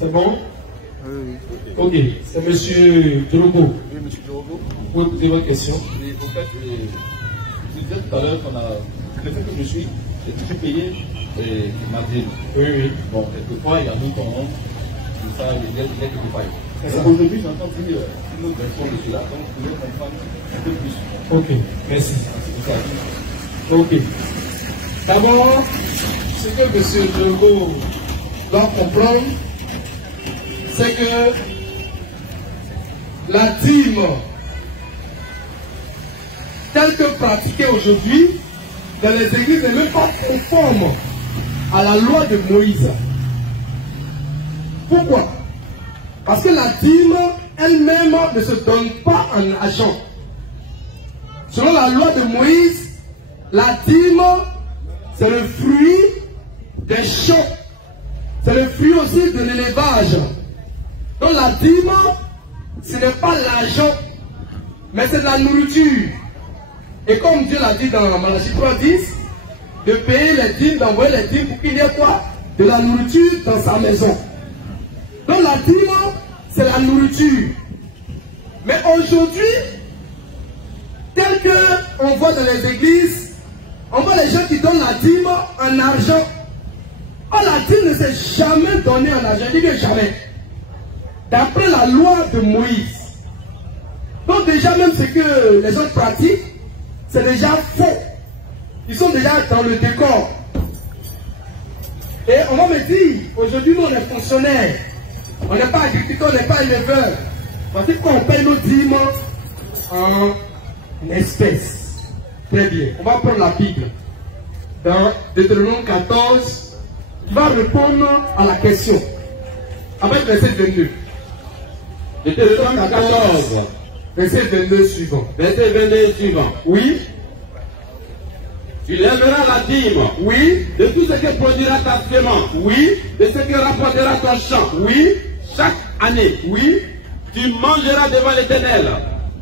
C'est bon? Oui. Ok, c'est monsieur Djorobo. Oui, monsieur Djorobo. Vous pouvez poser votre question. Et en fait, je disais tout à l'heure qu'on a. Le fait que je suis payé ma ville. Oui. Bon, quelquefois, il y a mis ton nom. Tout ça, il y a quelques failles. Aujourd'hui, j'entends dire une autre version de cela, donc je voulais comprendre un peu plus. Ok, merci. Ok. D'abord, ce que monsieur Djorobo doit comprendre, c'est que la dîme telle que pratiquée aujourd'hui dans les églises n'est même pas conforme à la loi de Moïse. Pourquoi? Parce que la dîme elle-même ne se donne pas en argent. Selon la loi de Moïse, la dîme, c'est le fruit des champs. C'est le fruit aussi de l'élevage. Donc la dîme, ce n'est pas l'argent, mais c'est de la nourriture. Et comme Dieu l'a dit dans Malachie 3:10, de payer les dîmes, d'envoyer les dîmes pour qu'il y ait quoi? De la nourriture dans sa maison. Donc la dîme, c'est la nourriture. Mais aujourd'hui, tel qu'on voit dans les églises, on voit les gens qui donnent la dîme en argent. Or la dîme ne s'est jamais donnée en argent, je dis jamais. D'après la loi de Moïse. Donc déjà même ce que les gens pratiquent, c'est déjà faux. Ils sont déjà dans le décor. Et on va me dire, aujourd'hui nous on est fonctionnaires. On n'est pas agriculteurs, on n'est pas éleveurs. Parce que quand on paye nos dîmes en espèces. Très bien. On va prendre la Bible. Dans Deutéronome 14, il va répondre à la question. Avec verset 22. Deutéronome 14, verset 22 suivant. verset 22 suivant. Oui, Tu lèveras la dîme, oui, de tout ce que produira ta semence, oui, de ce que rapportera ton champ, oui, chaque année. oui, Tu mangeras devant l'Éternel,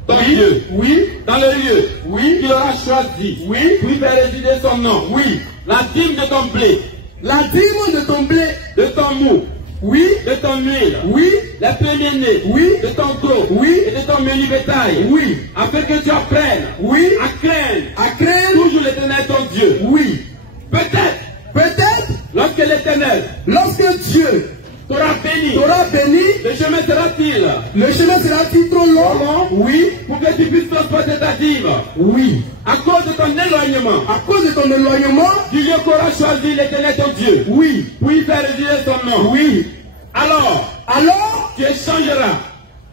ton oui, Dieu, oui, dans le lieu oui, qu'il aura choisi, oui, pour y faire résider son nom. oui. La dîme de ton blé, La dîme de ton blé, de ton mou, oui, de ton huile, oui, les premiers-nés, oui, de ton dos, oui, et de ton menu bétail, oui, afin que tu apprennes oui, à craindre à craindre, toujours l'Éternel ton Dieu. oui. Peut-être, Peut-être, lorsque l'Éternel lorsque Dieu t'aura béni, t'aura béni, le chemin sera-t-il le chemin sera-t-il trop long? Oui, pour que tu puisses transporter ta dîme oui. à cause de ton éloignement À cause de ton éloignement, du lieu qu'aura choisi l'Éternel ton Dieu, oui, pour y faire résider son nom. oui. Alors, tu échangeras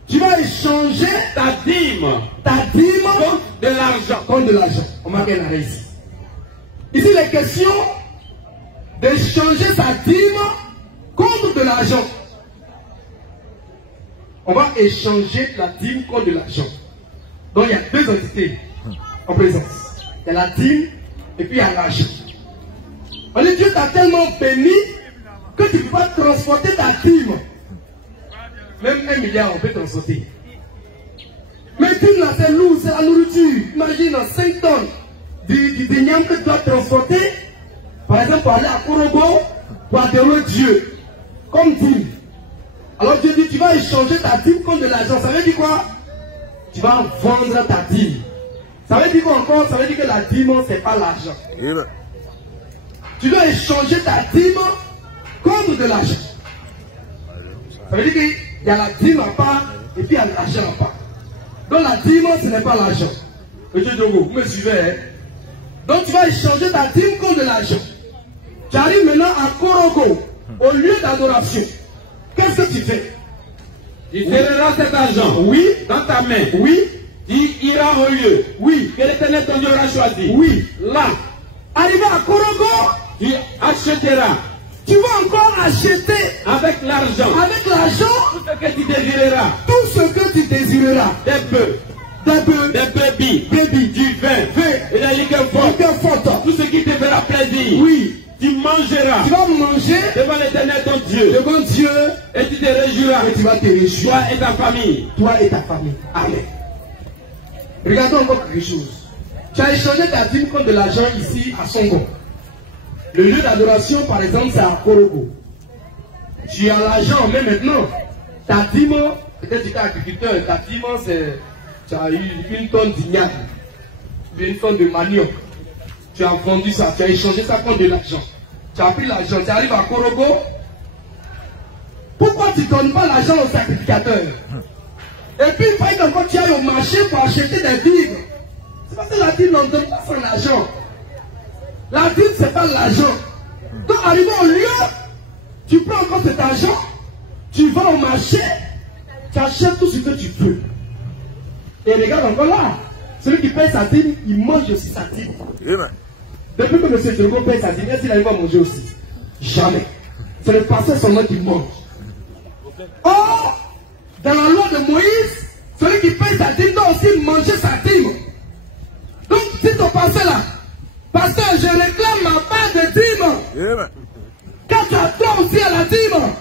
Tu vas échanger ta dîme ta dîme contre de l'argent. contre de l'argent. On m'a bien arrêté ici. Ici, il est question d'échanger sa dîme contre de l'argent. On va échanger la dîme contre de l'argent. Donc, il y a deux entités en présence. Il y a la dîme et puis il y a l'argent. On dit Dieu t'a tellement béni que tu peux pas transporter ta dîme. Même 1 milliard, on peut transporter. Mais dîme là, c'est lourd, c'est la nourriture. Imagine 5 tonnes de niam que tu dois transporter. Par exemple, pour aller à Korobo, pour adorer Dieu. Comme dîme. Alors Dieu dit, tu vas échanger ta dîme contre de l'argent. Ça veut dire quoi? Tu vas vendre ta dîme. Ça veut dire quoi encore? Ça veut dire que la dîme, c'est pas l'argent. Tu dois échanger ta dîme contre de l'argent. Ça veut dire qu'il y a la dîme à part et puis il y a l'argent à part. Donc la dîme, ce n'est pas l'argent. Monsieur Diogo, vous me suivez, hein? Donc tu vas échanger ta dîme contre de l'argent. Tu arrives maintenant à Korogo, au lieu d'adoration. Qu'est-ce que tu fais? Tu serreras cet argent, Oui, dans ta main. oui, Tu iras au lieu, oui, que l'Éternel ton Dieu aura choisi. oui. Là, Arrivé à Korogo, tu achèteras tu vas encore acheter avec l'argent avec l'argent tout ce que tu désireras. tout ce que tu désireras. Des bœufs, Des bœufs, des brebis, baby, du vin, et des liqueurs fortes. des photos. Tout ce qui te fera plaisir. Oui, Tu mangeras tu vas manger devant l'Éternel ton Dieu. devant Dieu Et tu te réjouiras, et tu vas te réjouir. toi et ta famille. Toi et ta famille. Amen. Regardons encore quelque chose. Tu as échangé ta dîme contre de l'argent ici à Songo. Le lieu d'adoration, par exemple, c'est à Korogo. Tu as l'argent, mais maintenant, ta dîme, peut-être que tu es agriculteur, ta dîme, c'est, tu as eu une tonne d'ignac, une tonne de manioc. Tu as vendu ça, tu as échangé ça contre de l'argent. Tu as pris l'argent, tu arrives à Korogo. Pourquoi tu ne donnes pas l'argent au sacrificateur? Et puis, il faut encore tu ailles au marché pour acheter des vivres. C'est parce que la dîme, on ne donne pas son argent. La dîme, ce n'est pas l'argent. Donc, arrivé au lieu, tu prends encore cet argent, tu vas au marché, tu achètes tout ce que tu veux. Et regarde encore là, celui qui paye sa dîme, il mange aussi sa dîme. Depuis que M. Diogo paye sa dîme, est-ce qu'il arrive à manger aussi? Jamais. C'est le pasteur seulement qui mange. Or, dans la loi de Moïse, celui qui paye sa dîme doit aussi manger sa dîme. Donc, si ton pasteur là, pasteur, je réclame ma part de dîme. Quand tu as droit aussi à la dîme.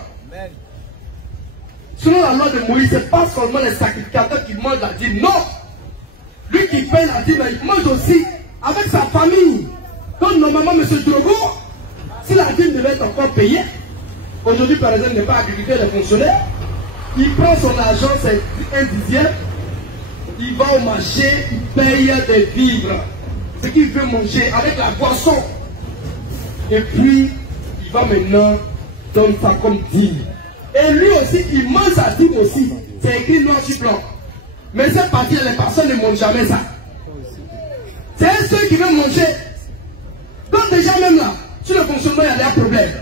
Selon la loi de Moïse, ce n'est pas seulement les sacrificateurs qui mangent la dîme. Non. Lui qui paye la dîme, il mange aussi avec sa famille. Donc, normalement, M. Drogo, si la dîme devait être encore payée, aujourd'hui, par exemple, il n'est pas agriculteur, il est fonctionnaire, il prend son argent, c'est un dixième, il va au marché, il paye des vivres, ce qu'il veut manger avec la boisson. Et puis, il va maintenant donner ça comme dîme. Et lui aussi, il mange sa dîme aussi. C'est écrit noir sur blanc. Mais cette partie, les personnes ne mangent jamais ça. C'est ceux qui veulent manger. Donc déjà même là, sur le fonctionnement, il y a des problèmes.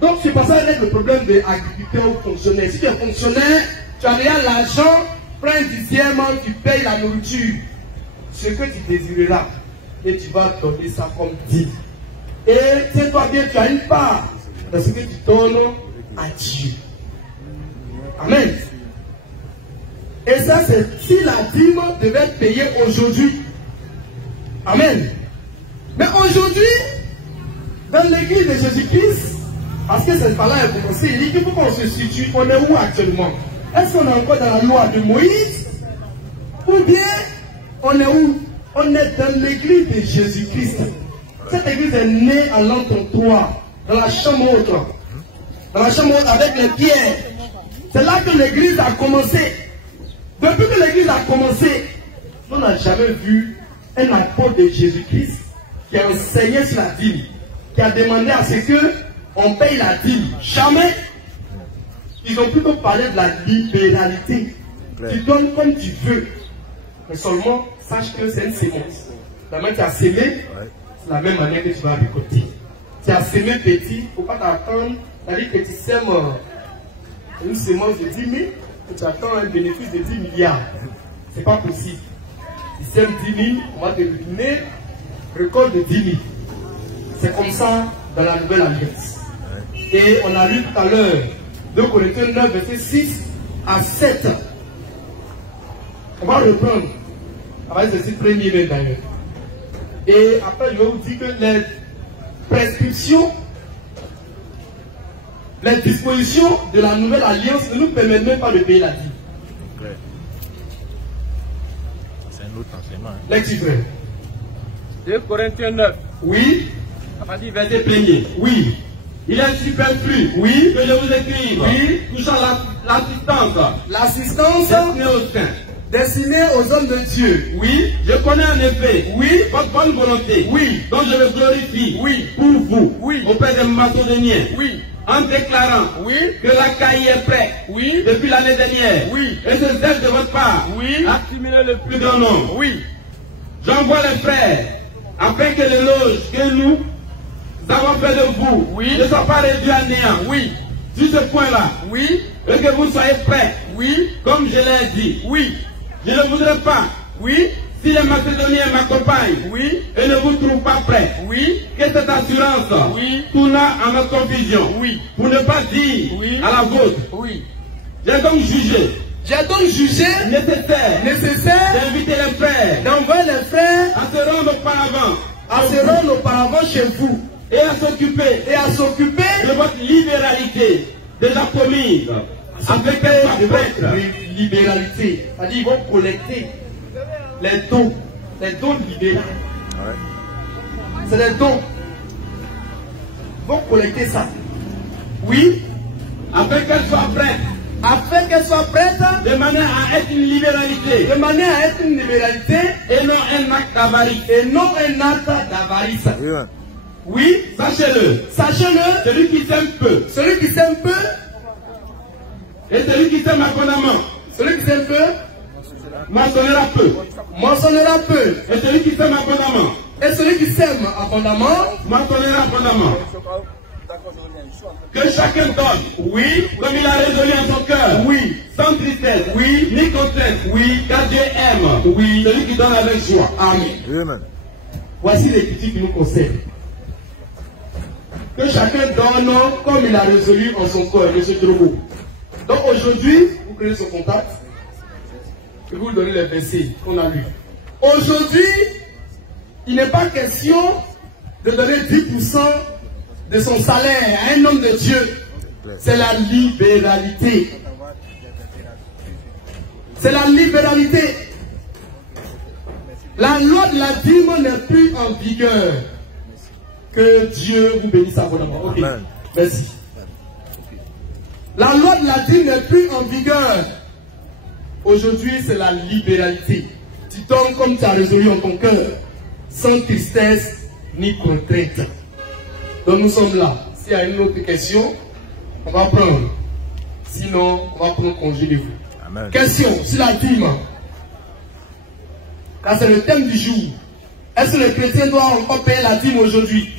Donc c'est pas ça le problème des agriculteurs ou fonctionnaires. Si tu es fonctionnaire, tu as déjà l'argent, prends un dixième, tu payes la nourriture. Ce que tu désireras. Et tu vas donner ça comme dîme. Et tiens-toi bien, tu as une part de ce que tu donnes à Dieu. Amen. Et ça, c'est si la dîme devait être payée aujourd'hui. Amen. Mais aujourd'hui, dans l'église de Jésus-Christ, parce que cette parole a commencé, il dit qu'il faut qu'on se situe. On est où actuellement? Est-ce qu'on est encore dans la loi de Moïse? Ou bien, on est où? On est dans l'église de Jésus-Christ. Cette église est née à l'an 33, dans la chambre haute. Dans la chambre haute avec les pierres. C'est là que l'église a commencé. Depuis que l'église a commencé, on n'a jamais vu un apôtre de Jésus-Christ qui a enseigné sur la dîme, qui a demandé à ce que on paye la dîme. Jamais. Ils ont plutôt parlé de la libéralité. Tu donnes comme tu veux. Mais seulement, sache que c'est une sémence. La main qui a sémé, c'est la même manière que tu vas récolter. Tu as sémé petit, il ne faut pas t'attendre. C'est-à-dire que tu sèmes une sémence de 10 000, et tu attends un bénéfice de 10 milliards. Ce n'est pas possible. Tu sèmes 10 000, on va te donner récolte de 10 000. C'est comme ça dans la nouvelle alliance. Et on a lu tout à l'heure 2 Corinthiens 9, verset 6 à 7. On va reprendre. Avec ceci, premier même d'ailleurs. Et après, je vais vous dire que les prescriptions, les dispositions de la nouvelle alliance ne nous permettent même pas de payer la dîme. C'est un autre enseignement. Lecture. 2 Corinthiens 9. Oui. À partir du verset premier. Oui. Il est superflu. Oui. Que je vous écrive. Oui. Touchant l'assistance. L'assistance Destinée aux saints. destinée aux hommes de Dieu. Oui. Je connais en effet. Oui. Votre bonne volonté. Oui. Donc je le glorifie. Oui. Pour vous. Oui. Auprès des Macédoniens. Oui. En déclarant Oui. que la caille est prête. Oui. Depuis l'année dernière. Oui. Et ce zèle de votre part. Oui. A accumulé le plus grand nombre. Oui. J'envoie les frères afin que l'éloge que nous avons fait de vous ne soit pas réduit à néant. Oui. Sur ce point-là. Oui. Et que vous soyez prêts. Oui. Comme je l'ai dit. Oui. Je ne voudrais pas. Oui. Si les Macédoniens m'accompagnent. Oui. Et ne vous trouvent pas prêts. Oui. Que cette assurance. Oui. Tourna à ma confusion. Oui. Pour ne pas dire Oui. à la vôtre. Oui. J'ai donc jugé J'ai donc jugé nécessaire d'inviter les frères d'envoyer les frères à se rendre auparavant chez vous et à s'occuper et à s'occuper de votre libéralité déjà commise avec de un prêtre. votre libéralité. C'est-à-dire ils vont collecter les dons libéraux. C'est les dons. Ils vont collecter ça. Oui. Afin qu'elle soit prête. Afin qu'elle soit prête. De manière à être une libéralité. De manière à être une libéralité. Et non un acte d'avarice. Et non un acte d'avarice. Oui. Sachez-le. Sachez-le. Celui qui s'aime peu. Celui qui s'aime peu. Et celui qui s'aime abondamment. Celui qui s'aime peu. Moissonnera peu. Moissonnera peu. Et celui qui s'aime abondamment. Et celui qui s'aime abondamment. Moissonnera abondamment. Que chacun donne. Oui. Comme il a résolu en son cœur. Oui. Sans tristesse. Oui. Ni contrainte. Oui. Car Dieu aime. Oui. Celui qui donne avec joie. Amen. Voici les critiques qui nous concernent. Que chacun donne comme il a résolu en son cœur, M. Drogo. Donc aujourd'hui, vous prenez son contact et vous donnez les versets qu'on a lus. Aujourd'hui, il n'est pas question de donner 10% de son salaire à un homme de Dieu. C'est la libéralité. C'est la libéralité. La loi de la dîme n'est plus en vigueur. Que Dieu vous bénisse abondamment. Ok, merci. La loi de la dîme n'est plus en vigueur. Aujourd'hui, c'est la libéralité. Tu donnes comme tu as résolu en ton cœur, sans tristesse ni contrainte. Donc nous sommes là. S'il y a une autre question, on va prendre. Sinon, on va prendre congé de vous. Amen. Question sur la dîme. Car c'est le thème du jour. Est-ce que le chrétien doit encore payer la dîme aujourd'hui?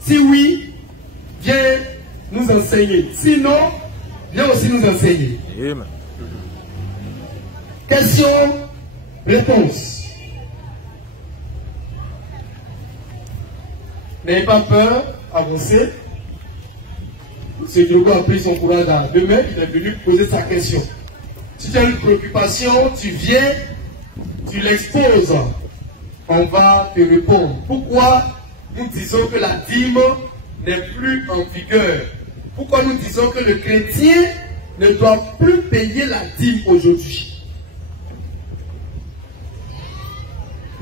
Si oui, viens nous enseigner. Sinon, viens aussi nous enseigner. Amen. Question, réponse. N'ayez pas peur, avancez. M. Drogo a pris son courage à 2 mètres, il est venu poser sa question. Si tu as une préoccupation, tu viens, tu l'exposes. On va te répondre. Pourquoi nous disons que la dîme n'est plus en vigueur? Pourquoi nous disons que le chrétien ne doit plus payer la dîme aujourd'hui?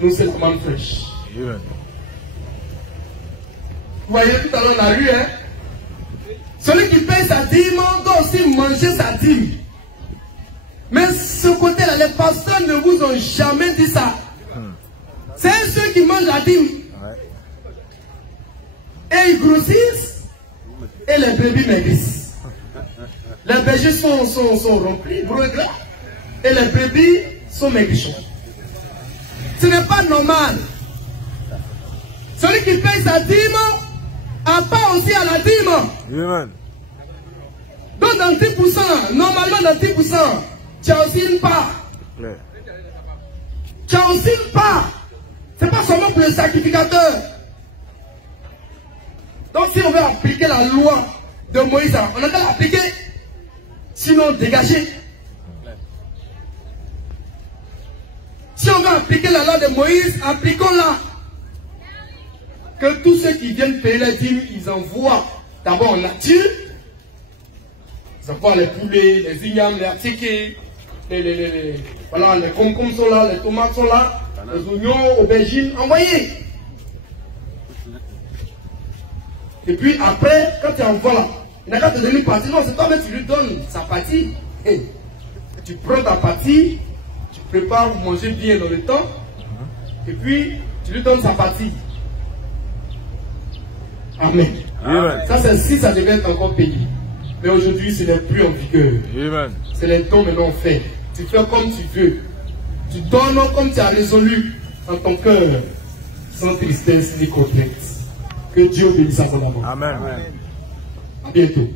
Nous, c'est la commande fraîche. Vous voyez tout à l'heure la rue, hein? Celui qui paye sa dîme doit aussi manger sa dîme. Mais ce côté-là, les pasteurs ne vous ont jamais dit ça. C'est ceux qui mangent la dîme. Et ils grossissent. Et les brebis maigrissent. Les bergers sont remplis, gros et gras. Et les brebis sont maigrichons. Ce n'est pas normal. Celui qui paye sa dîme a part aussi à la dîme. Amen. Donc dans 10%, normalement dans 10%, tu as aussi une part. Tu as aussi une part. Ce n'est pas seulement pour le sacrificateur. Donc si on veut appliquer la loi de Moïse, on a qu'à l'appliquer. Sinon dégager. Si on veut appliquer la loi de Moïse, appliquons-la. Que tous ceux qui viennent payer la dîme, ils envoient d'abord en nature. Ils envoient les poulets, les ignames, les artiquets, voilà, les concombres sont là, les tomates sont là, les oignons, aubergines, envoyez. Et puis après, quand tu envoies là, il n'a qu'à te donner une partie. Non, c'est toi mais tu lui donnes sa partie. Hey, tu prends ta partie, tu prépares pour manger bien dans le temps, et puis tu lui donnes sa partie. Amen. Amen. Ça c'est si ça devait être encore payé. Mais aujourd'hui, ce n'est plus en vigueur. C'est les dons maintenant faits. Tu fais comme tu veux. Tu donnes comme tu as résolu en ton cœur, sans tristesse ni contrainte. Que Dieu bénisse à ton amour. Amen. À bientôt.